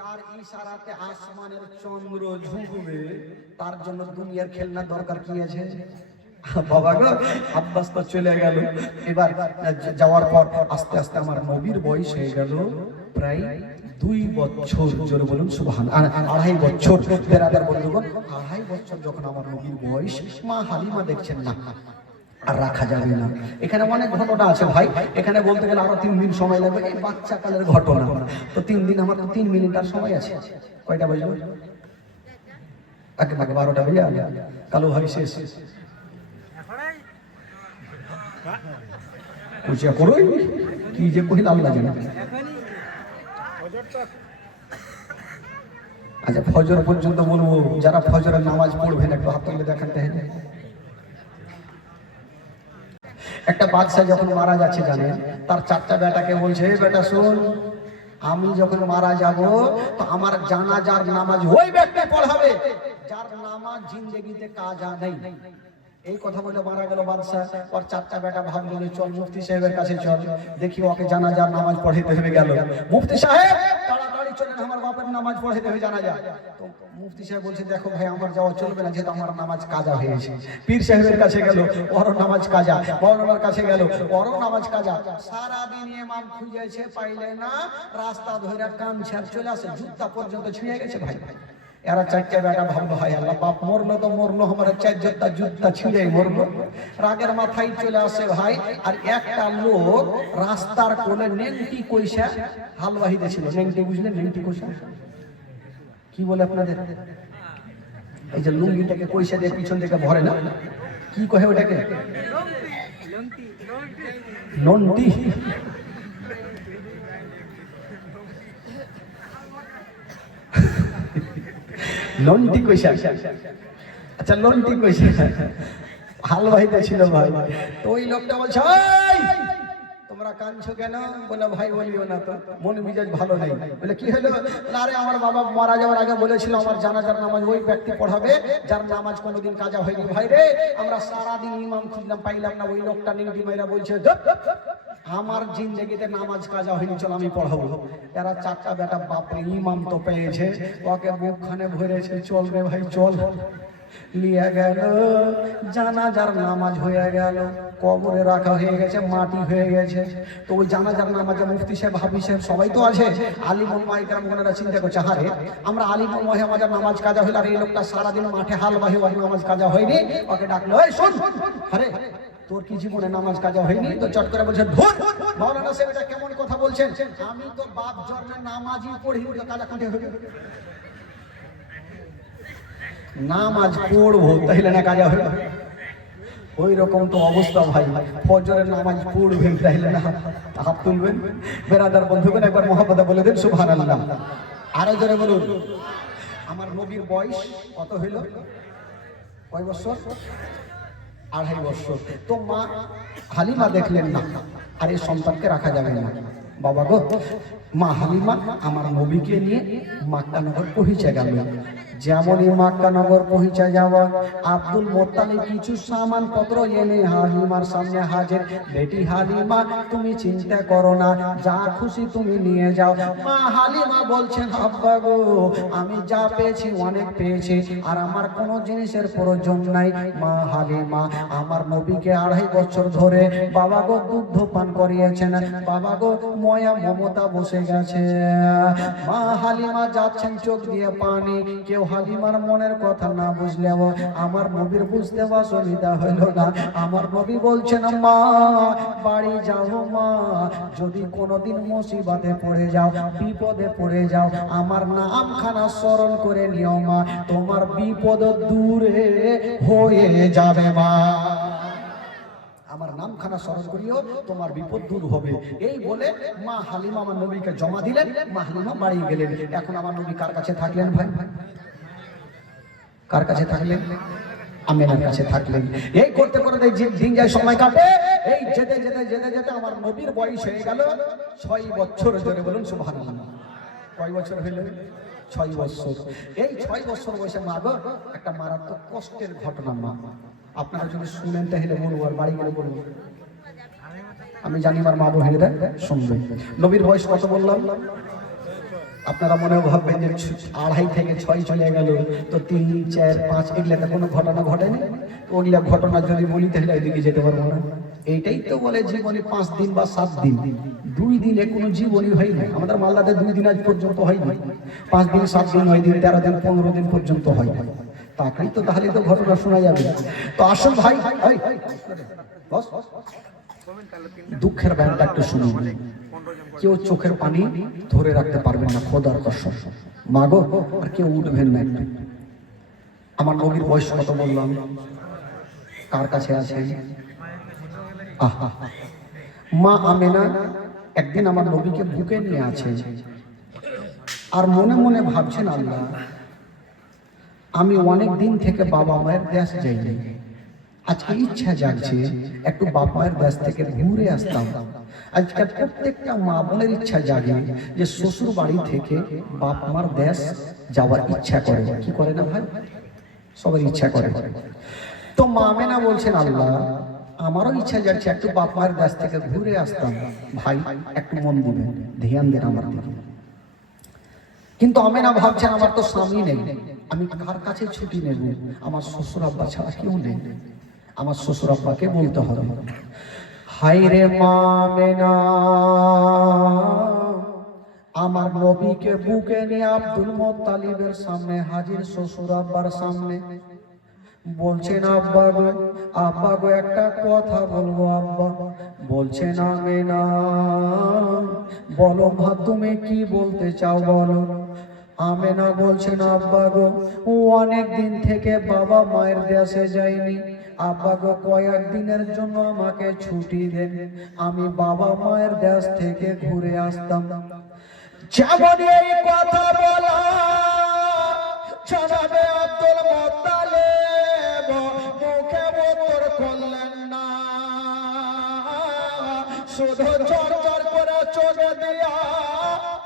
যার ইশারাতে আসমানের চন্দ্র ঝুঁকবে তার জন্য দুনিয়ার খেলনা দরকার কি আছে? বাবা গো, আব্বাস তো চলে গেল। এবার যাওয়ার পর আস্তে আস্তে আমার নবীর বয়স হয়ে গেল প্রায় 2 বছর। জোরে বলুন সুবহানাল্লাহ। 2.5 বছর। বেরাদার বন্ধুগণ, 2.5 বছর যখন আমার নবীর বয়স, মা হালিমা দেখছেন না আর রাখা যাবে না। এখানে অনেক ঘটনা আছে ভাই, এখানে বলতে গেলে আরো 3 দিন সময় লাগবে। এই বাচ্চা কালের ঘটনা তো 3 দিন, আমার তো 3 মিনিট আর সময় আছে। কয়টা বাজবে? আগে 12টা বেজে গেল। কালো ভাই শেষ পূজা করোই কি যে কহিল আল্লাহ জানে। আচ্ছা, ফজর পর্যন্ত বলবো। যারা ফজরের নামাজ পড়বেন একটু হাত তুলে দেখাতে হবে। একটা বাদশা যখন মারা যাচ্ছে জানেন, তার 4টা বেটাকে বলছে, বেটা শোন, আমি যখন মারা যাব তো আমার জানাজার নামাজ ওই ব্যক্তি পড়াবে যার নামাজ জিন্দেগিতে কাজা নেই। এই কথা বলে মারা গেল বাদশা। আর 4টা বেটা ভাবলো যে চল মুফতি সাহেবের কাছে চল, দেখি ওকে জানাজার নামাজ পড়াইতে হবে। গেল মুফতি সাহেব, তাড়াতাড়ি চলেন, আমার বাপের নামাজ পড়াইতে হবে জানাজা। তো মুফতি সাহেব বলছে, দেখো ভাই, আমার যাওয়া চলবে না, যেহেতু আমার নামাজ কাজা হয়েছে। পীর সাহেবের কাছে গেল, ওরও নামাজ কাজা। মৌলানার কাছে গেল, ওরও নামাজ কাজা। সারাদিন ইমাম খুঁজেছে, পাইলে না, রাস্তা ধরে কাঁদছে আর চলে আসে, জুতা পর্যন্ত ছুঁয়ে গেছে। ভাই এরা 4টা বেটা ভাবলো, হায় আল্লাহ, বাপ মরলো তো মরলো, আমার 4 জোড়া জুতা ছিঁড়ে মরলো। রাগের মাথায় চলে আসে ভাই। আর একটা লোক রাস্তার কোলে নেংটি কইসা হালবাহিতে ছিল। নেংটি বুঝলেন? নেংটি কইসা কি বলে আপনাদের? এই যে লুঙ্গিটাকে কইসা দিয়ে পিছন থেকে ভরে না, কি কহে ওটাকে? নন্টি। লন্টি কইসা। আচ্ছা, লন্টি কইসা হালবাহিতে ছিল ভাই। তো ওই লোকটা বলছে, তোমরা কাঁদছো কেন? বলে, ভাই বলিও না তো, মন মিজাজ ভালো নেই। বলে, কি হলো? আরে আমার বাবা মারা যাওয়ার আগে বলেছিল আমার জানাজার নামাজ ওই ব্যক্তি পড়াবে যার নামাজ কোনোদিন কাজা হয়নি। ভাই রে, আমরা সারাদিন ইমাম খুঁজলাম, পাইলাম না। ওই লোকটা নিংটি মাইরা বলছে, আমার জিন্দেগিতে নামাজ কাজা হয়নি, চল আমি পড়াবো। এরা 4টা বেটা, বাপরে, ইমাম তো পেয়েছে, ওকে বুকখানে ভরেছে, চল রে ভাই চল। লিয়ে গেল, জানাজার নামাজ হয়ে গেল, কবরে রাখা হয়ে গেছে, মাটি হয়ে গেছে। তো ওই জানাজার নামাজে মুফতি সাহেব, হাফিজ সাহেব সবাই তো আছে। আলিম উম্মাহ ইকরাম ওনারা চিন্তা করছে, হারে আমরা আলিম উম্মাহ আমাদের নামাজ কাজা হইল, আর এই লোকটা সারাদিন মাঠে হালবাহি, ওর নামাজ কাজা হয়নি। ওকে ডাকলো, এই শোন, আরে তোর কি জীবনে নামাজ কাজা হয়নি? তো চট করে বলছে, ধুর মাওলানা সাহেব, এটা কেমন কথা বলছেন? আমি তো বাপ জন্মে নামাজই পড়ি, তো কাজা কাটে হবে? নামাজ পড়বো তাইলে না কাজা হবে? ওই রকম তো অবস্থা ভাই। ফজরের নামাজ পড়বেন তাইলে না হাত তুলবেন। বেরাদার বন্ধুগণ, একবার মহব্বতে বলে দেন সুবহানাল্লাহ। আরো জোরে বলুন। আমার নবীর বয়স কত হইল? কয় বছর? 2.5 বছর। তো মা হালিমা দেখলেন না, আর এই সন্তানকে রাখা যাবে না। বাবা গো, মা হালিমা আমার নবীকে নিয়ে মক্কা নগর পৌঁছে গেল। যেমনই মক্কা নগর পৌঁছে যাওয়া, আব্দুল মোত্তালিব কিছু সামান পত্র এনে হালিমার সামনে হাজির। বেটি হালিমা, তুমি চিন্তা করো না, যা খুশি তুমি নিয়ে যাও। মা হালিমা বলছেন, আব্বা গো, আমি যা পেয়েছি অনেক পেয়েছি, আর আমার কোনো জিনিসের প্রয়োজন নাই। মা হালিমা আমার নবীকে 2.5 বছর ধরে বাবা গো দুগ্ধ পান করিয়েছেন। বাবা গো, ময়া মমতা বসে গেছে। মা হালিমা যাচ্ছেন, চোখ দিয়ে পানি। কেউ হালিমার মনের কথা না বুঝলেও আমার নবীর বুঝতে অসুবিধা হইল না। আমার নবী বলছেন, মা বাড়ি যাও মা, যদি কোনোদিন মুসিবতে পড়ে যাও, বিপদে পড়ে যাও, আমার নামখানা স্মরণ করে নিও মা, তোমার বিপদ দূরে হয়ে যাবে মা। আমার নামখানা স্মরণ করিও, তোমার বিপদ দূর হবে। এই বলে মা হালিমা আমার নবীকে জমা দিলেন। মা হালিমা বাড়ি গেলেন। এখন আমার নবী কার কাছে থাকলেন ভাই? কার কাছে থাকলেন? আমিনার কাছে থাকলেন। এই করতে করতে দিন যায়, সময় কাটে। এই যেতে যেতে যেতে যেতে আমার নবীর বয়স হয়ে গেল 6 বছর। জোরে বলুন সুবহানাল্লাহ। কয় বছর হইল? 6 বছর। এই 6 বছর বয়সে মা গো, একটা মারাত্মক কষ্টের ঘটনা মা, আপনারা যদি শুনেন তাহলে বলবো, আর বাড়ি গেলে বলবো। আমি জানি আমার মা বোনেরা শুনবে। নবীর বয়স কত বললাম? আপনারা মনে ভাববেন যে 2.5 থেকে 6 চলে গেল, তো 3, 4, 5 এগুলাতে কোনো ঘটনা ঘটেনি। ওগুলা ঘটনা যদি বলি তাহলে এদিকে যেতে পারবো না। এইটাই তো বলে জীবনে 5 দিন বা 7 দিন, 2 দিনে কোনো জীবনই হয় না। আমাদের মালদাতে 2 দিন আজ পর্যন্ত হয়নি, 5 দিন 7 দিন 9 দিন 13 দিন 15 দিন পর্যন্ত হয়। তাকেই তো তাহলে তো ঘটনা শোনা যাবে। তো আসুন ভাই, বস দুঃখের ব্যাপারটা একটু শুনুন। কেউ চোখের পানি ধরে রাখতে পারবেন না, খোদার কসম মাগো, আর কেউ উঠবেন না। আমার নবীর বয়স কত বললাম? কার কাছে আছে? আহা, মা আমেনা একদিন আমার নবীকে বুকে নিয়ে আছে, আর মনে মনে ভাবছেন, আল্লাহ আমি অনেক দিন থেকে বাবা মায়ের দেশ যাইনি, আজকে ইচ্ছা জাগছে একটু বাবা মায়ের দেশ থেকে ঘুরে আসতাম। আজকাল প্রত্যেকটা মা বোনের ইচ্ছা জাগে যে শ্বশুর বাড়ি থেকে বাপ মার দেশ যাওয়ার ইচ্ছা করে, কি করে না ভাই? সবার ইচ্ছা করে। তো মা আমেনা বলছেন, আল্লাহ আমারও ইচ্ছা যাচ্ছে একটু বাপ মায়ের দেশ থেকে ঘুরে আসতাম, ভাই একটু মন দিবেন, ধ্যান দেন আমার দিকে। কিন্তু আমেনা ভাবছেন, আমার তো স্বামী নেই, আমি কার কাছে ছুটি নেব? আমার শ্বশুর আব্বা ছাড়া কেউ নেই, আমার শ্বশুর আব্বাকে বলতে হবে। হাই রে মা আমেনা, আমার নবীকে বুকে নিয়ে আব্দুল মুত্তালিবের সামনে হাজির, শ্বশুর আব্বার সামনে। বলছেন, আব্বা গো, আব্বা গো একটা কথা বলবো আব্বা। বলছেন, আমেনা বলো মা, তুমি কি বলতে চাও বলো। আমেনা বলছেন, আব্বা গো অনেক দিন থেকে বাবা মায়ের দেশে যাইনি, আব্বা গো কয়েক দিনের জন্য আমাকে ছুটি দেন, আমি বাবা মায়ের দেশ থেকে ঘুরে আসতাম। যেমন এই কথা বলা জানাবে আব্দুল মুত্তালিব মুখে উত্তর করলেন না, শুধু ঝর ঝর করে চোখে দিয়া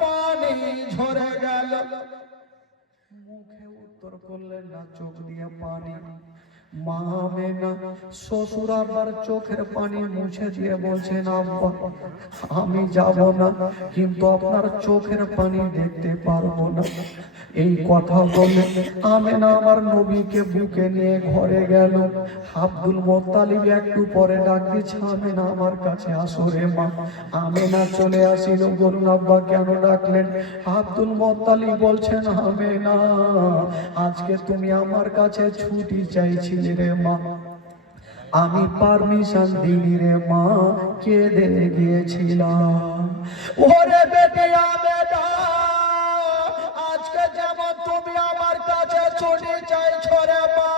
পানি ঝরে গেল। মুখে উত্তর করলেন না, চোখ দিয়ে পানি। মা আমেনা শ্বশুর আব্বার চোখের পানি মুছে দিয়ে বলছেন, আব্বা আমি যাব না, কিন্তু আপনার চোখের পানি দেখতে পারবো না। এই কথা বলে আমেনা আমার নবীকে বুকে নিয়ে ঘরে গেল। আব্দুল মুত্তালিব একটু পরে ডাক দিচ্ছে, আমেনা আমার কাছে আসো রে মা। আমেনা চলে আসিল। বলুন আব্বা কেন ডাকলেন? আব্দুল মুত্তালিব বলছেন, আমেনা আজকে তুমি আমার কাছে ছুটি চাইছিলে রে মা, আমি পারমিশন দিলি রে মা, কেঁদে গিয়েছিলাম। ওরে বেটি আমেনা, আজকে যেমন তুমি আমার কাছে ছুটি চাইছো রে মা,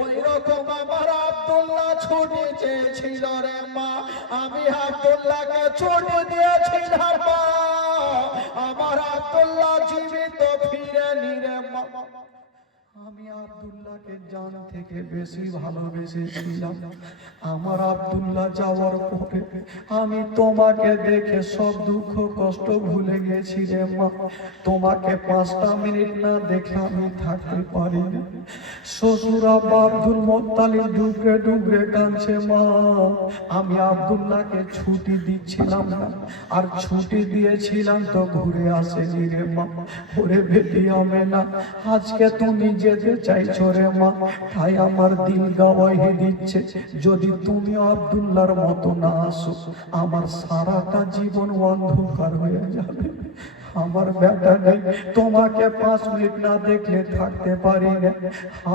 ওই রকম আমার আব্দুল্লাহ ছুটি চেয়েছিল রে মা, আমি আব্দুল্লাহকে ছুটি দিয়েছিলাম মা, আমার আব্দুল্লাহ জীবিত ফিরেনি রে মা। আমি আব্দুল্লাহকে জান থেকে বেশি ভালোবেসেছিলাম। আমার আব্দুল্লাহ যাওয়ার পরে আমি তোমাকে দেখে সব দুঃখ কষ্ট ভুলে গেছি রে মা, তোমাকে 5টা মিনিট না দেখে আমি থাকতে পারি না। শ্বশুর আব্বা আব্দুল মুত্তালিব ডুবরে ডুবরে কাঁদছে, মা আমি আব্দুল্লাহকে ছুটি দিচ্ছিলাম না, আর ছুটি দিয়েছিলাম তো ঘুরে আসেনি রে মা। ওরে বেটি আমেনা, আজকে তুমি যেতে চাইছো রে মা, তাই আমার দিল গাওয়াই দিচ্ছে, যদি তুমি আব্দুল্লাহর মতো না আসো আমার সারাটা জীবন অন্ধকার হয়ে যাবে। আমার বেটা নেই, তোমাকে 5 মিনিট না দেখলে থাকতে পারি না।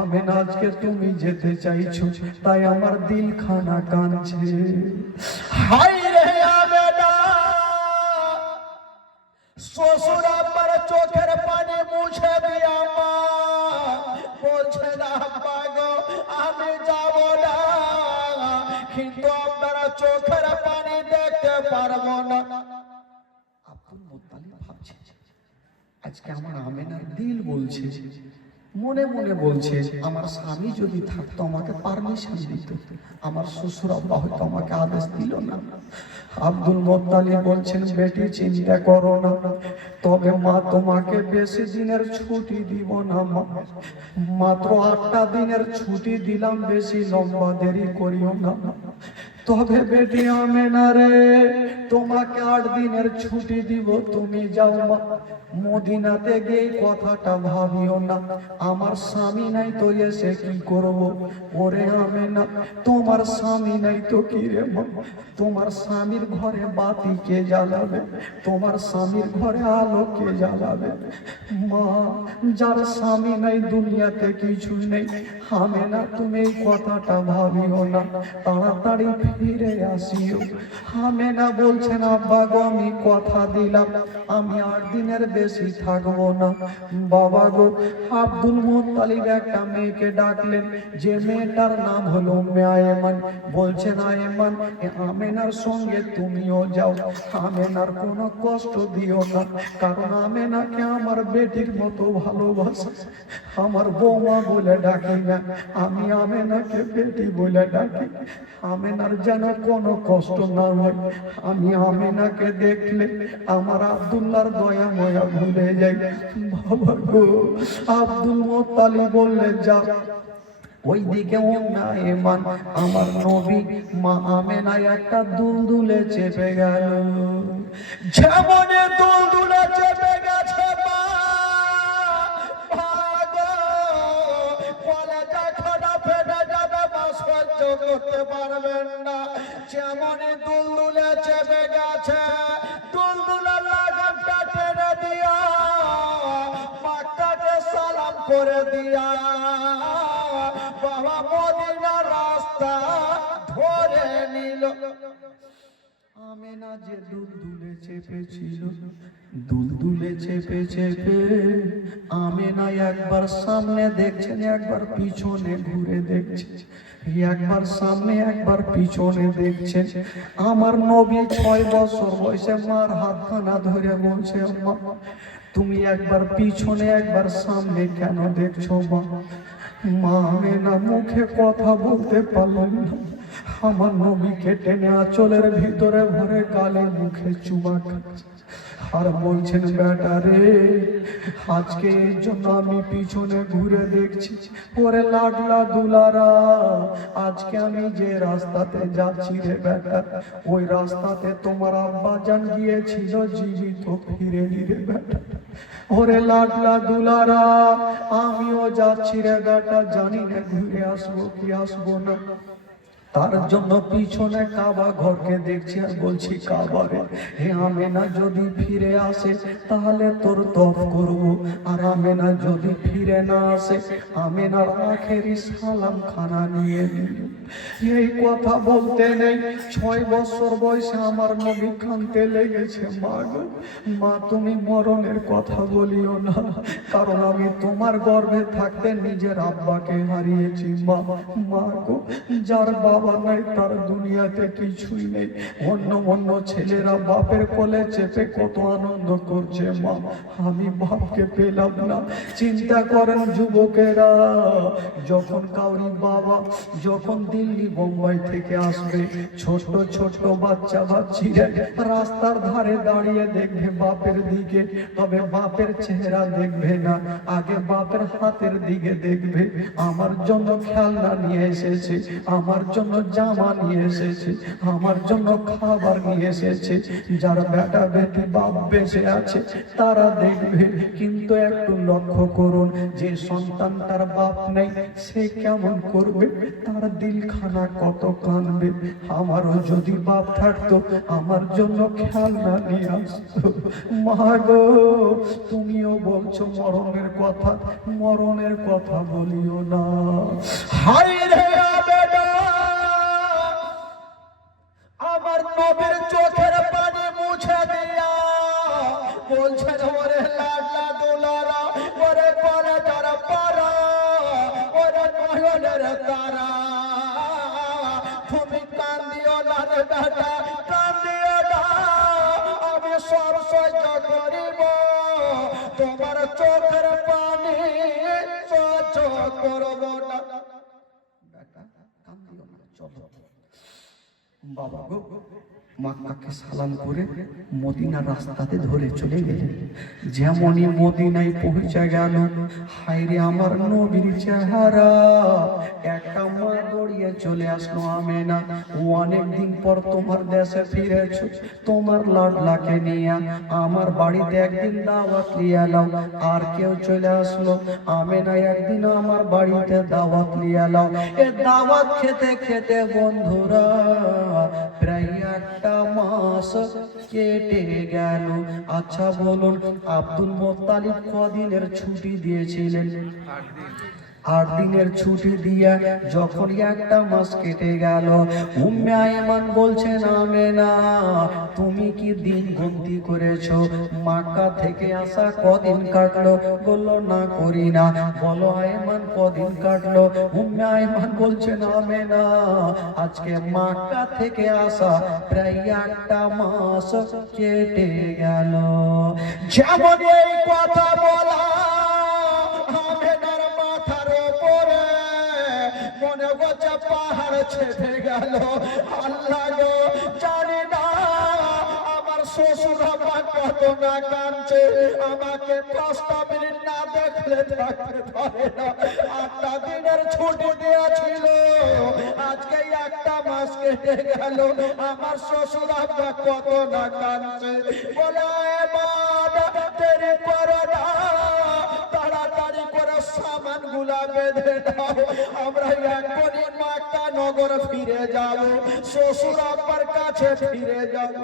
আমেনা আজকে তুমি যেতে চাইছো, তাই আমার দিল খানা কাঁদছে। হাই রে আমেনা, শ্বশুর আব্বার চোখের পানি মুছে দিয়া মা বলছে, আব্বা গো আমি যাব না, কিন্তু আপনারা চোখের পানি দেখতে পারবো না। আব্দুল মুত্তালিব ভাবছে, আজকে আমার আমেনার দিল বলছে, মনে মনে বলছে, আমার স্বামী যদি থাকতো আমাকে পারমিশন দিত, আমার শ্বশুর আব্বা হয়তো আমাকে আদেশ দিল না। আব্দুল মুত্তালিব বলছেন, বেটি চিন্তা করো না, তবে মা তোমাকে বেশি দিনের ছুটি দিব না মা, মাত্র 8টা দিনের ছুটি দিলাম, বেশি লম্বা দেরি করিও না। তবে বেটি আমেনা রে, তোমাকে 8 দিনের ছুটি দিব, তুমি যাও মা। মদিনাতে গিয়ে কথাটা ভাবিও না, আমার স্বামী নাই তো এসে কি করব। ওরে আমেনা, তোমার স্বামী নাই তো কি রে মা, তোমার স্বামীর ঘরে বাতি কে জ্বালাবে, তোমার স্বামীর ঘরে আলো কে জ্বালাবে। মা, যার স্বামী নাই দুনিয়াতে কিছু নেই। আমেনা, তুমি এই কথাটা ভাবিও না, তাড়াতাড়ি ফিরে আসিও। আমেনা বলছেন, আব্বা গো, আমি কথা দিলাম আমি 8 দিনের বেশি থাকবো না। বাবা গো, আব্দুল মুত্তালিব একটা মেয়েকে ডাকলেন, যে মেয়েটার নাম হলো আয়েমান। বলছেন, আয়েমান, আমেনার সঙ্গে তুমিও যাও। আমেনার কোনো কষ্ট দিও না, কারণ আমেনাকে আমার বেটির মতো ভালোবাসা। আমার বৌমা বলে ডাকি না, আমি আমেনাকে বেটি বলে ডাকি। আমেনার যেন কোনো কষ্ট না হয়। আমি আমেনাকে দেখলে আমার আব্দুল্লাহর দয়া ময়া ভুলে যাই। বাবা গো, আব্দুল মুত্তালিব বললেন, যা ওইদিকে আয়েমান, আমার নবী মা আমেনা একটা দুলদুলে চেপে গেল। যেমনে দুলদুলে চেপে গেছে মা, ভাগো, কলেজা খোঁড়া ফেটে যাবে মা, সহ্য করতে পারবেন না। যেমনে দুলদুলে চেপে গেছে, দুলদুলের লাগামটা টেনে দিয়া মাক্কাকে সালাম করে দিয়া বাবা মদিনা রাস্তা ধরে নিল। আমেনা যে দুলদুলে চেপেছিল, দুলদুলে চেপে চেপে আমেনা একবার সামনে দেখছেন, একবার পিছনে ঘুরে দেখছেন, একবার সামনে একবার পিছনে দেখছেন। আমার নবী 6 বছর বয়সে মার হাতখানা ধরে বলছে, আম্মা, তুমি একবার পিছনে একবার সামনে কেন দেখছো মা? মা আমেনা মুখে কথা বলতে পারলেন না। আমার নবীকে টেনে আঁচলের ভিতরে ভরে গালে মুখে চুমা খাচ্ছে আর বলছেন, বেটা রে, আজকে এর জন্য আমি পিছনে ঘুরে দেখছি। ওরে লাডলা দুলারা, আজকে আমি যে রাস্তাতে যাচ্ছি রে বেটা, ওই রাস্তাতে তোমার আব্বা জান গিয়েছিল, জীবিত ফিরেনি রে বেটা। ওরে লাডলা দুলারা, আমিও যাচ্ছি রে বেটা, জানি না ঘুরে আসবো কি আসবো না। তার জন্য পিছনে কাবা ঘরকে দেখছি আর বলছি, কাবা রে, হে আমেনা যদি ফিরে আসে তাহলে তোর তফ করব, আর আমেনা যদি ফিরে না আসে আমেনার আখেরি সালাম খানা নিয়ে নিল। এই কথা বলতে নেই 6 বছর বয়সে আমার নবী কাঁদতে লেগেছে। মা গো, মা, তুমি মরণের কথা বলিও না, কারণ আমি তোমার গর্ভে থাকতে নিজের আব্বাকে হারিয়েছি। মা, মা গো, যার বাবা নাই তার দুনিয়াতে কিছুই নেই। অন্য অন্য ছেলেরা বাপের কোলে চেপে কত আনন্দ করছে, মা আমি বাপকে পেলাম না। চিন্তা করেন যুবকেরা, যখন কাউরি বাবা যখন দিল্লি বোম্বাই থেকে আসবে, ছোট ছোট বাচ্চা বাচ্চিরা রাস্তার ধারে দাঁড়িয়ে দেখবে বাপের দিকে, তবে বাপের চেহারা দেখবে না, আগে বাপের হাতের দিকে দেখবে। আমার জন্য খেলনা নিয়ে এসেছে, আমার জন্য জামা নিয়ে এসেছে, আমার জন্য খাবার নিয়ে এসেছে। যার বেটা বেটি বাপ বেঁচে আছে তারা দেখবে, কিন্তু একটু লক্ষ্য করুন, যে সন্তান তার বাপ নেই সে কেমন করবে, তার দিলখানা কত কাঁদবে। আমারও যদি বাপ থাকতো আমার জন্য খেলনা নিয়ে আসতো। মা গো, তুমিও বলছো মরণের কথা, মরণের কথা বলিও না। হায় রে আবেদা, আমার নবীর চোখের পানি মুছে দিয়া বলছেন, ওরে লাডলা দুলারা, ওরে পরে যারা পারা, ওরে নয়নের তারা, তুমি কান্দিও না রে বেটা, কান্দিও না, আমি সব সহ্য করিব, তোমার চোখের পানি সহ্য করব না। বেটা কান্দিও না, চলো। বাবা গো, মক্কাকে সালাম করে মদিনার রাস্তাতে ধরে চলে গেলেন। যেমনই মদিনায় পৌঁছে গেল, হায়রে আমার নবীর চেহারা, একটা মা দৌড়িয়ে চলে আসলো, আমেনা অনেকদিন পর তোমার দেশে ফিরেছো, তোমার লাডলাকে নিয়ে আমার বাড়িতে একদিন দাওয়াত নিয়ে এলাম। আর কেউ চলে আসলো, আমেনা একদিন আমার বাড়িতে দাওয়াত নিয়ে এলাম। এ দাওয়াত খেতে খেতে বন্ধুরা প্রায় একটা মাস কেটে গেল। আচ্ছা বলুন, আব্দুল মুত্তালিব কদিনের ছুটি দিয়েছিলেন? 8 দিনের ছুটি দিয়ে যখন একটা মাস কেটে গেল, উম্মে আয়মান বলছেন, আমেনা তুমি কি দিন গুনতি করেছো? মক্কা থেকে আসা কদিন কাটলো? বললো না করি না। বলো আয়মান কদিন কাটলো? উম্মে আয়মান বলছেন, আমেনা আজকে মক্কা থেকে আসা প্রায় একটা মাস কেটে গেল। যেমন এই কথা বলা আমেনার মাথার উপরে মনে হচ্ছে পাহাড় ছেড়ে গেল। আল্লাহ গো, জানি না আমার শ্বশুর আমার কত না কাঁদছে, আমাকে 5টা মিনিট না দেখলে থাকতে পারে না। 8টা দিনের ছুটি দিয়েছিল, আজকে একটা মাস কেটে গেল, আমার শ্বশুর আমার কত না কাঁদছে। বলে এবার দেরি করো না, তাড়াতাড়ি করে সামান গুলা বেঁধে দাও, আমরা এখনই মক্কা নগর ফিরে যাব, শ্বশুর আব্বার কাছে ফিরে যাব।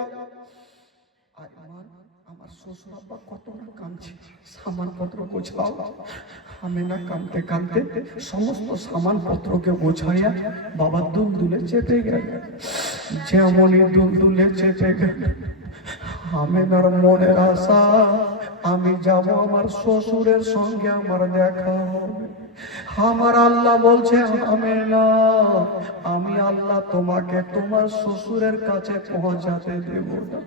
আমার শ্বশুর আব্বা কত না কাঁদছে, সামান পত্র গোছাও। আমেনা কাঁদতে কাঁদতে সমস্ত সামান পত্রকে গোছাইয়া বাবা দুলদুলে চেপে গেল। যেমনই দুলদুলে চেপে গেল, আমেনার মনের আশা আমি যাব, আমার শ্বশুরের সঙ্গে আমার দেখা হবে। আমার আল্লাহ বলছে, আমেনা আমি আল্লাহ তোমাকে তোমার শ্বশুরের কাছে পৌঁছাতে দেব না,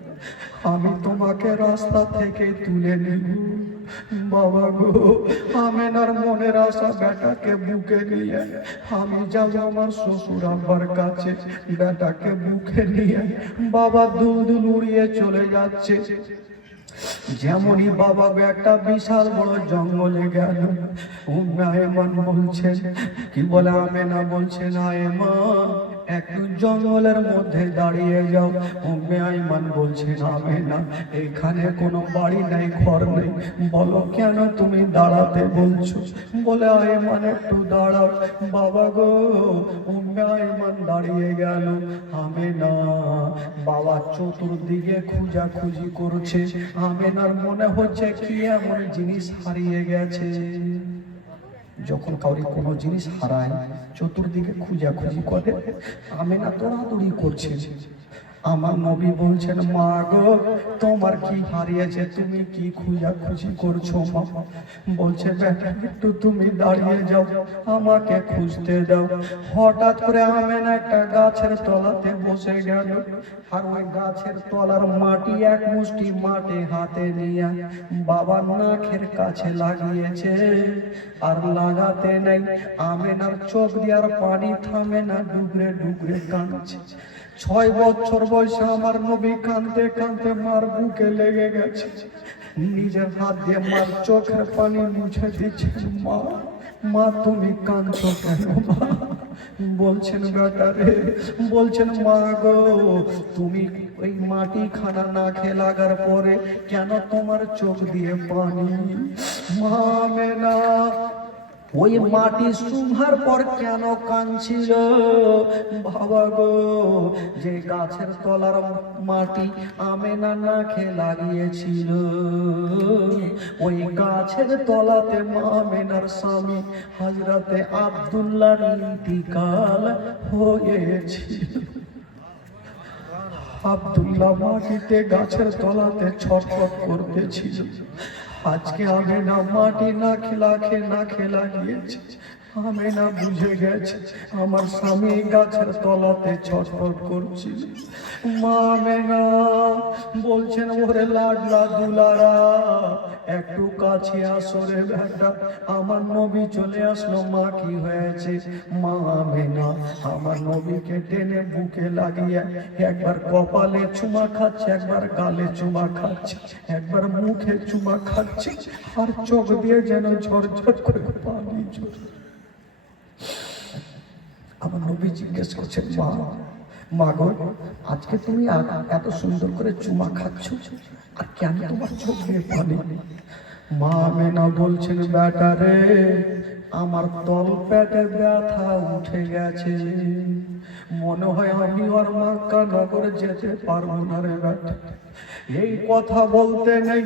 আমি তোমাকে রাস্তা থেকে তুলে নেব। বাবা গো, আমেনার মনের আশা বেটাকে বুকে নিয়ে আমি যাব আমার শ্বশুর আব্বার কাছে। বেটাকে বুকে নিয়ে বাবা দুলদুল উড়িয়ে চলে যাচ্ছে। যেমনই বাবা একটা বিশাল বড় জঙ্গলে গেল, উম্মে আয়মান বলছেন, কি বলে আমেনা বলছেন, আয়মান একটু জঙ্গলের মধ্যে দাঁড়িয়ে যাও। উম্মে আয়মান বলছেন, আমেনা এখানে কোনো বাড়ি নাই, ঘর নেই। বলো কেন তুমি দাঁড়াতে বলছো? বলে আয়মান একটু দাঁড়াও। বাবা গো, উম্মে আয়মান দাঁড়িয়ে গেল। আমেনা বাবা চতুর্দিকে খুঁজাখুঁজি করছে। আমেনার মনে হচ্ছে কি এমন জিনিস হারিয়ে গেছে। যখন কাউরি কোনো জিনিস হারায় চতুর্দিকে খুঁজাখুঁজি করে, আমেনা দৌড়াদৌড়ি করছে। আমার নবী বলছেন, মা গো তোমার কি হারিয়েছে, তুমি কি খুঁজাখুঁজি করছো? মা বলছে, বেটা একটু তুমি দাঁড়িয়ে যাও, আমাকে খুঁজতে দাও। হঠাৎ করে আমেনা একটা গাছের তলাতে বসে গেল, আর ওই গাছের তলার মাটি এক মুষ্টি মাটি হাতে নিয়ে বাবা নাকের কাছে লাগিয়েছে, আর লাগাতে নেই। আমেনার চোখ দিয়ে আর পানি থামে না, ডুবরে ডুবরে কাঁদছে। 6 বছর বয়সে আমার নবী কাঁদতে কাঁদতে মার বুকে লেগে গেছে, নিজের হাত দিয়ে মার চোখের পানি মুছে দিচ্ছেন। মা মা তুমি কাঁদছো কেন? মা বলছেন, বেটা রে, বলছেন, মা গো তুমি ওই মাটি খানা না খেয়ে লাগার পরে কেন তোমার চোখ দিয়ে পানি? মা আমেনা ওই মাটি শুভার পর কেন কাঁদছিল? বাবা গো, যে গাছের তলার মাটি আমেনা না খেয়ে লাগিয়েছিল, ওই গাছের তলাতে মা আমেনার স্বামী হযরতে আব্দুল্লাহর ইন্তিকাল হয়েছিল। আব্দুল্লাহ মাটিতে গাছের তলাতে ছটফট করতেছিল। আজকে আমেনা মাটি না খেলা গিয়েছে। আমেনা বুঝে গেছে আমার স্বামী গাছের তলাতে ছটফট করছিল। মা আমেনা বলছেন, ওরে লাডলা দুলারা, একটু কাছে আসো রে বেটা। আমার নবী চলে আসলো। মা কি হয়েছে? মা আমেনা আমার নবীকে টেনে বুকে লাগিয়ে একবার কপালে চুমা খাচ্ছে, একবার গালে চুমা খাচ্ছে, একবার মুখে চুমা খাচ্ছে, আর চোখ দিয়ে যেন ঝরঝর করে পানি ঝরছে। আমার নবী জিজ্ঞেস করছেন, মা মা গো, আজকে তুমি এত সুন্দর করে চুমা খাচ্ছ, আর কেন তোমার চোখ দিয়ে পানি? মা আমেনা বলছেন, বেটা রে, আমার তল পেটে ব্যথা উঠে গেছে, মনে হয় আমি আর মক্কা নগরে যেতে পারবো না রে বেটা। এই কথা বলতে নেই,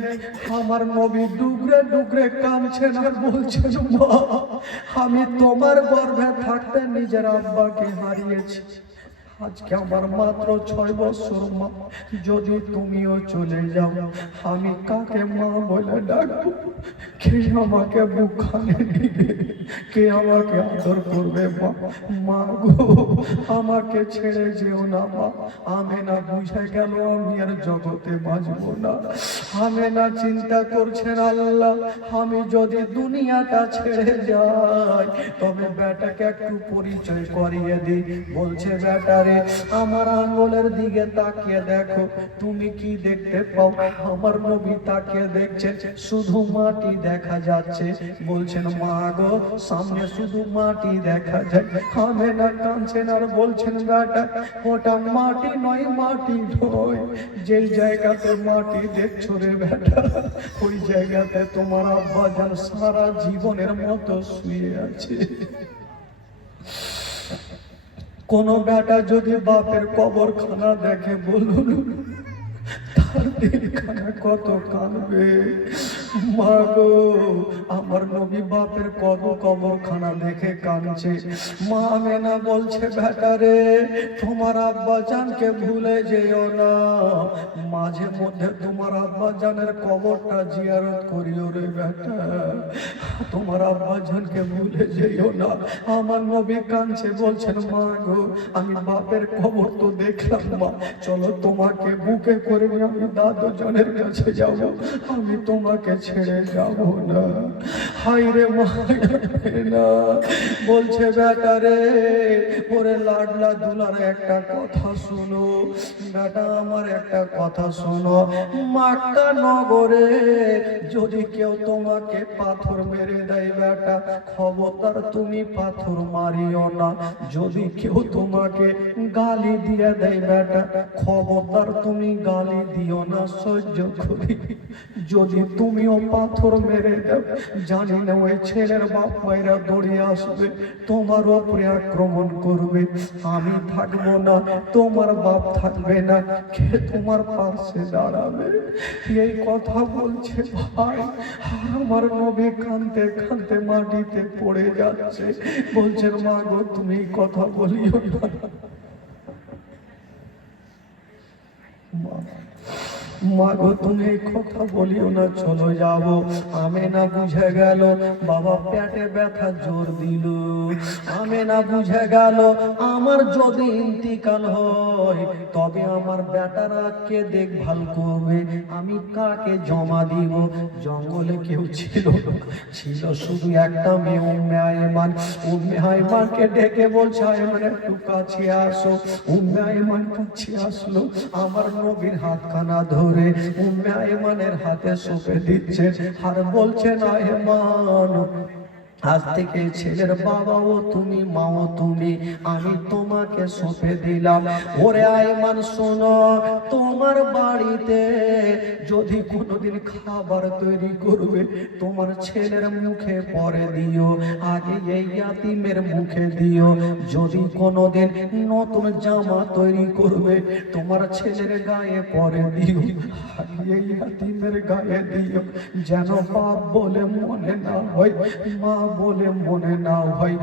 আমার নবী ডুগরে ডুগরে কাঁদছেন আর বলছেন, মা আমি তোমার গর্ভে থাকতে নিজের আব্বাকে হারিয়েছি। আজকে আমার মাত্র 6 বছর মা, যদি তুমিও চলে যাও আমি কাকে মা বলে ডাকবো? কে আমাকে বুকখানে নিবে? কে আমাকে আদর করবে? মা গো, আমাকে ছেড়ে যেও না মা। আমেনা বুঝে গেল আমি আর জগতে বাঁচবো না। আমেনা চিন্তা করছেন, আল্লাহ আমি যদি দুনিয়াটা ছেড়ে যাই তবে বেটাকে একটু পরিচয় করিয়ে দিই। বলছে, বেটা রে, আমার আঙ্গুলের দিকে তাকিয়ে দেখো, তুমি কি দেখতে পাও? আমার নবী তাকিয়ে দেখছে, শুধু মাটি দেখা যাচ্ছে। বলছেন, মা গো, সামনে শুধু মাটি দেখা যায়। আমেনা কাঁদছেন আর বলছেন, বেটা ওটা মাটি নয়, মাটি নয়, যেই জায়গাতে মাটি দেখছো রে বেটা, ওই জায়গাতে তোমার আব্বা জান সারা জীবনের মতো শুয়ে আছে। কোন বেটা যদি বাপের কবরখানা দেখে, বলুন তার দিলখানা কত কাঁদবে। মা গো, আমার নবী বাপের কবরখানা দেখে কাঁদছে। মা আমেনা বলছে, বেটা রে, তোমার আব্বা জানকে ভুলে যেও না, মাঝে মধ্যে তোমার আব্বা জানের কবরটা জিয়ারত করিও রে বেটা, তোমার আব্বা জানকে ভুলে যেও না। আমার নবী কাঁদছে, বলছেন, মা গো, আমি বাপের কবর তো দেখলাম মা, চলো তোমাকে বুকে করে নিয়ে আমি দাদু জনের কাছে যাব, আমি তোমাকে ছেড়ে যাব না। হাই রে মা না, বলছে, বেটা রে, ওরে লাডলা দুলার একটা কথা শোনো, বেটা আমার একটা কথা শোনো, মক্কা নগরে যদি কেউ তোমাকে পাথর মেরে দেয় বেটা, খবরদার তুমি পাথর মারিও না। যদি কেউ তোমাকে গালি দিয়ে দেয় বেটা, খবরদার তুমি গালি দিও না, সহ্য করি। যদি তুমিও পাথর মেরে দাও, জানি না ওই ছেলের বাপ মায়েরা দৌড়ে আসবে, তোমার উপরে আক্রমণ করবে, আমি থাকবো না, তোমার বাপ থাকবে না, কে তোমার পাশে দাঁড়াবে? এই কথা বলছে ভাই, আমার নবী কাঁদতে কাঁদতে মাটিতে পড়ে যাচ্ছে। বলছেন, মা গো, তুমি কথা বলিও না। মা গো, তুমি কথা বলিও না, চলো যাবো। আমেনা বুঝে গেল বাবা পেটে ব্যথা জোর দিল। আমেনা বুঝে গেল আমার যদি ইন্তিকাল হয় তবে আমার বেটারা কে দেখভাল করবে, আমি কাকে জমা দিব? জঙ্গলে কেউ ছিল শুধু একটা মেয়ে, উম্মে আয়মান। উম্মে আয়মানকে ডেকে বলছে, আয়মান একটু কাছে আসো। উম্মে আয়মান কাছে আসলো, আমার নবীর হাতখানা ধরে উম্মে আয়মানের হাতে সঁপে দিচ্ছে আর বলছেন, আয়মান আজ থেকে ছেলের বাবাও তুমি, মাও তুমি, আমি তোমাকে সঁপে দিলাম। ওরে আয়মান শোনো, তোমার বাড়িতে যদি কোনোদিন খাবার তৈরি করবে, তোমার ছেলের মুখে পরে দিও, আগে এই ইয়াতিমের মুখে দিও। যদি কোনোদিন নতুন জামা তৈরি করবে, তোমার ছেলের গায়ে পরে দিও, আগে এই ইয়াতিমের গায়ে দিও, যেন বাপ বলে মনে না হয়, মা বলে মনে না হয়।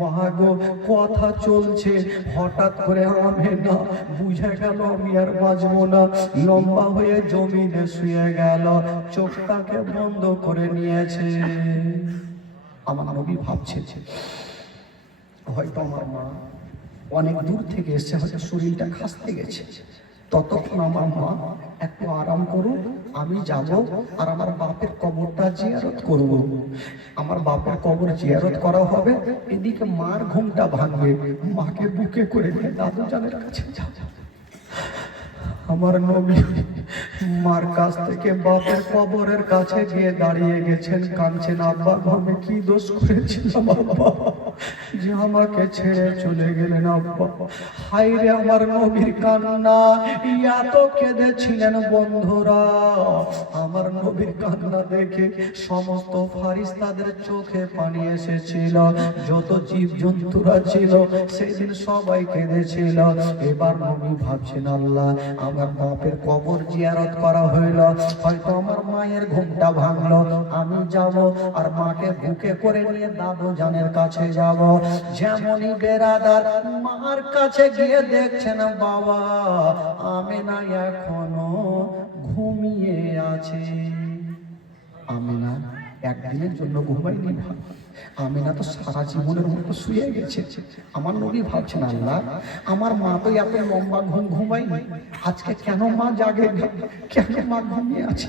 মা গো, কথা চলছে, হঠাৎ করে আমেনা বুঝে গেল আমি আর বাঁচবো না, লম্বা হয়ে জমিনে শুয়ে গেল, চোখটাকে বন্ধ করে নিয়েছে। আমার নবী ভাবছে, হয়তো আমার মা অনেক দূর থেকে এসে, হয়তো শরীরটা খাসতে গেছে, ততক্ষণ আমার মা একটু আরাম করুন, আমি যাব আর আমার বাপের কবরটা জিয়ারত করব। আমার বাপের কবর জিয়ারত করা হবে, এদিকে মার ঘুমটা ভাঙবে, মাকে বুকে করে নিয়ে দাদু জানের কাছে যাব। আমার নবী মার কাছ থেকে বাপের কবরের কাছে গিয়ে দাঁড়িয়ে গেছেন, কাঁদছেন, আব্বা আমি কি দোষ করেছিলাম আব্বা যে আমাকে ছেড়ে চলে গেলেন আব্বা। হায় রে আমার নবীর কান্না, এত কেঁদেছিলেন বন্ধুরা। আমার নবীর কান্না দেখে সমস্ত ফারিস্তাদের চোখে পানি এসেছিল, যত জীব জন্তুরা ছিল সেদিন সবাই কেঁদেছিল। এবার নবী ভাবছেন, আল্লাহ আমার বাপের কবর জিয়ারত করা হইল, হয়তো আমার মায়ের ঘুমটা ভাঙলো, আমি যাব আর মাকে বুকে করে নিয়ে দাদু জানের কাছে যাব। যেমনই বেরাদার মার কাছে গিয়ে দেখছেন বাবা আমেনা এখনো ঘুমিয়ে আছে। আমেনা একদিনের জন্য ঘুমায়নি, আমেনা তো সারা জীবনের মতো শুয়ে গেছে। আমার নবী ভাবছেন, আল্লাহ আমার মা তো এত লম্বা ঘুম ঘুমায়নি, আজকে কেন মা জাগে, কেন মা ঘুমিয়ে আছে।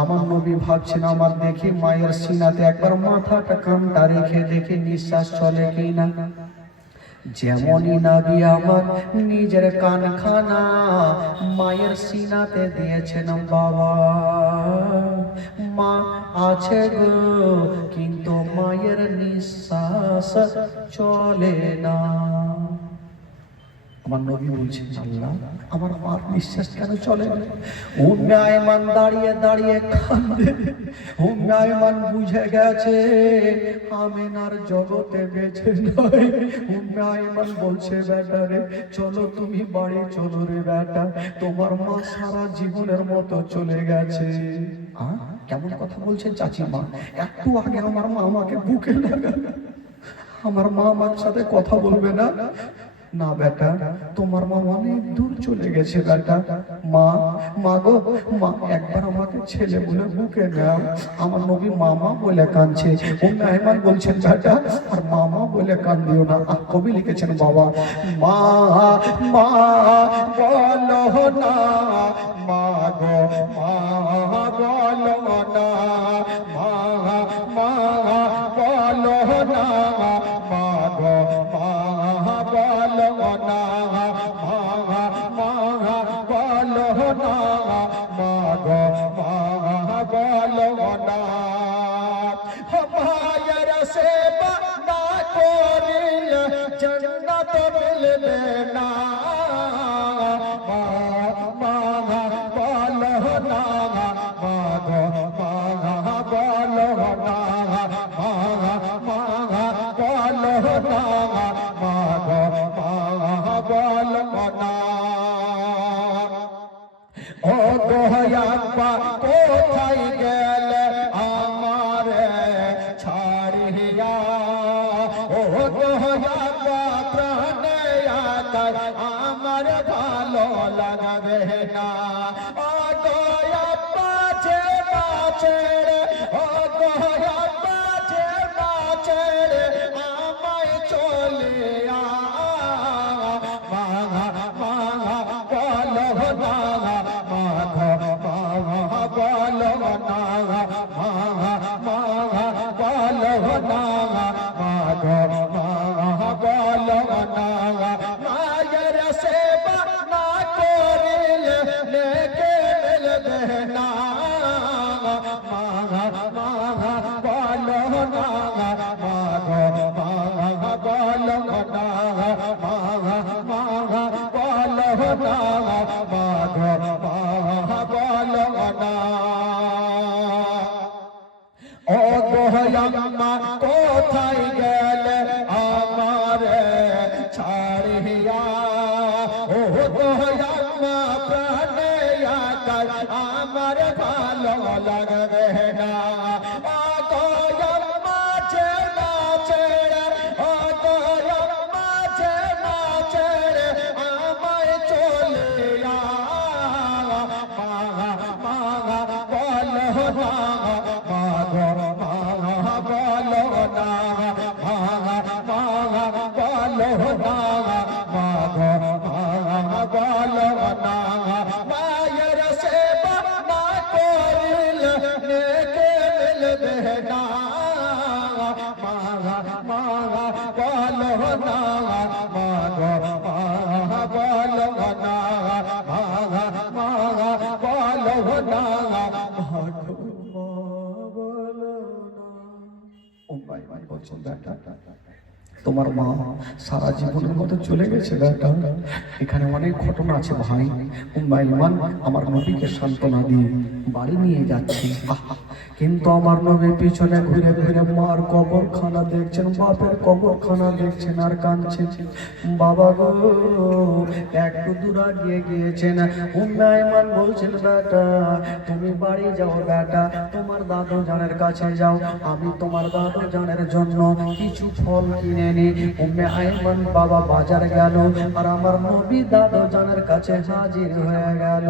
আমার নবী ভাবছেন, আমার দেখি মায়ের সিনাতে একবার মাথাটা কানটা রেখে দেখি নিঃশ্বাস চলে কিনা। যেমনই নবী আমার নিজের কানখানা মায়ের সিনাতে দিয়েছেন, বাবা মা আছে গো, কিন্তু মায়ের নিঃশ্বাস চলে না। আমার নবী বলছেন, আল্লাহ আমার মার নিঃশ্বাস কেন চলে না। উম্মে আয়মান দাঁড়িয়ে দাঁড়িয়ে কাঁদে। উম্মে আয়মান বুঝে গেছে আমেনার জগতে বেঁচে নাই। উম্মে আয়মান বলছে, বেটা রে চলো তুমি বাড়ি চলো রে বেটা, তোমার মা সারা জীবনের মতো চলে গেছে। কেমন কথা বলছেন চাচি মা, একটু আগে আমার মা আমাকে বুকে লাগালো, আমার মা আমার সাথে কথা বলবে না। না বেটা, তোমার মা অনেক দূর চলে গেছে বেটা। মা মা গো মা, একবার আমাকে ছেলে বলে বুকে নাও। আমার নবী মামা বলে কাঁদছে। উম্মে আয়মান বলছেন, বেটা আর মামা বলে কান্দিও না। কবি লিখেছেন, বাবা মা মা বলো না, মা গো মা বলো না, মা মা বলো না, মা গো মা বলো না, মা মা বলো না, মা গো মা বলো না। মায়ের সেবা না করিলে জান্নাত মিলবে না। মা মা বলো না, মা গো মা বলো না, মা মা বলো না, মা গো মা বলো না। ও গো আব্বা কোথায় গেলে আমারে ছাড়িয়া, ও গো আব্বা প্রাণে আকার আমার ভালো লাগবে না। ও গো আব্বা যে বাঁচেরে, ও গো আব্বা যে বাঁচেরে আমায় চলিয়া, মা মা বলো না, মা গো মা বলো না, মা মা বলো না, মা গো মা বলো না। মায়ের সেবা না করিলে নেকি মিলবে না। মা মা বলো না, মা গো মা বলো না, মা মা বলো না, মা গো মা বলো না। ও গো আম্মা কোথায় গেলে আমারে ছাড়িয়া, ও গো আম্মা প্রাণে আকার আমার ভালো লাগবে না। ও গো আম্মা যে না ছেড়ে, ও গো আম্মা যে না ছেড়ে আমায় চলিয়া, মা মা বলো না, মা গো মা বলো না, মা দেনা মাগা মাগা বলো না মাগো মাগা বলো না মাগা মাগা বলো না মাগো বলো না। ও ভাই ভাই বলছেন বেটা তোমার মা সারা জীবনের মতো চলে গেছে বেটা, এখানে অনেক ঘটনা আছে ভাই। উম্মাইমান আমার নবীকে সান্ত্বনা দিয়ে বাড়ি নিয়ে যাচ্ছে, কিন্তু আমার নবী পিছনে ঘুরে ঘুরে মার কবরখানা দেখছেন, বাপের কবরখানা দেখছেন আর কাঁদছেন। বাবা গো একটু দূর আগিয়ে গিয়েছেন। উম্মাইমান বলছেন বেটা তুমি বাড়ি যাও বেটা, তোমার দাদু জানের কাছে যাও, আমি তোমার দাদু জানের জন্য কিছু ফল কিনে নি। উম্মে আইমান বাবা বাজার গেল আর আমার নবী দাদু জানের কাছে হাজির হয়ে গেল।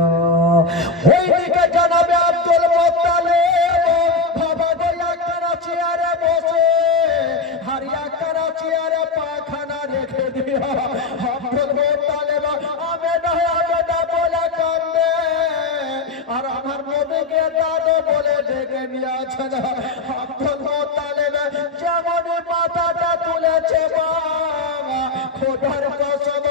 ওইদিকে জানাবে আব্দুল মুত্তালিব বাবা গোয়া করা চেয়ারে বসে হারিয়া করা চেয়ারে পাখানা রেখে দিয়া আব্দুল মুত্তালিব আমেনা আমেনা বলে কাঁদে আর আমার নবীকে দাদু বলে ডেকে নিয়ে আছেন। আব্দুল মুত্তালিব যেমনই মাথাটা তুলেছে বাবা খোদার কসম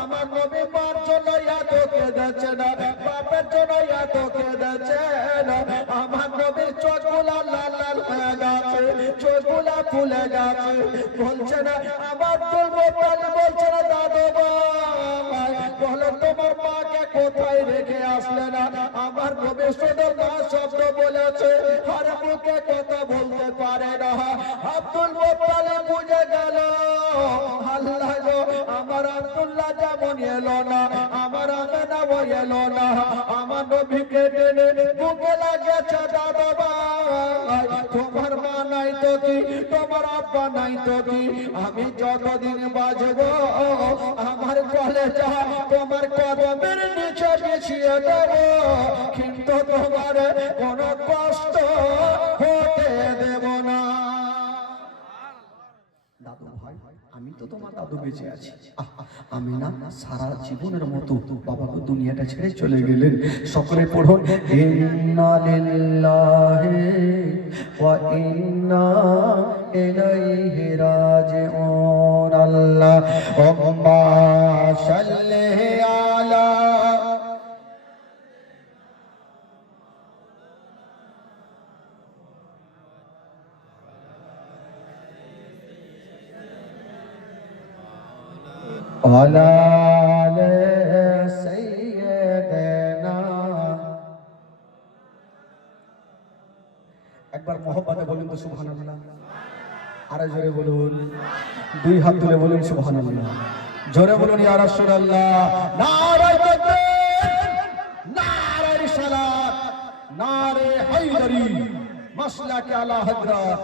আমার নবী মার জন্য এত কেঁদেছে না, বাপের জন্য এত কেঁদেছে না, আমার নবীর চোখগুলা লাল লাল হয়ে গেছে, চোখগুলা ফুলে গেছে। বলছে না আমার আব্দুল মুত্তালিব বলছে না দাদু ভাই বলো তোমার মাকে কোথায় রেখে আসলে না? আমার নবী শুধু মা শব্দ বলেছে আর মুখে কথা বলতে পারে না। আব্দুল মুত্তালিব বুঝে গেল আল্লাহ গো আমার আব্দুল্লাহ যেমন এলো না আমার আমেনা এলো না, আমার নবীকে টেনে বুকে লাগিয়েছে দাদু ভাই তোমার মা নাই তো কি তোমার আব্বা নাই তো কি, আমি যতদিন বাঁচবো আমার কলেজা তোমার কদমের নিচে বিছিয়ে দেব, কিন্তু তোমার কোনো কষ্ট হতে দেব না। দাদু ভাই আমি তো তোমার দাদু বেঁচে আছি, আমি না সারা জীবনের মতো বাবাকে দুনিয়াটা ছেড়ে চলে গেলেন। সকলে পড়ুন ইন্না লিল্লাহি ওয়া ইন্না ইলাইহি রাজিউন। আল্লাহুম্মা সাল্লি আলা ওয়ালা আলি সাইয়্যিদিনা। একবার মহব্বতে বলুন তো সুবহানাল্লাহ, আরো জোরে বলুন, দুই হাত তুলে বলুন সুবহানাল্লাহ, জোরে বলুন ইয়া রাসূলুল্লাহ। নারে তাকবীর, নারে রিসালাত, নারে হায়দারি, মাসলাকে আলা হযরত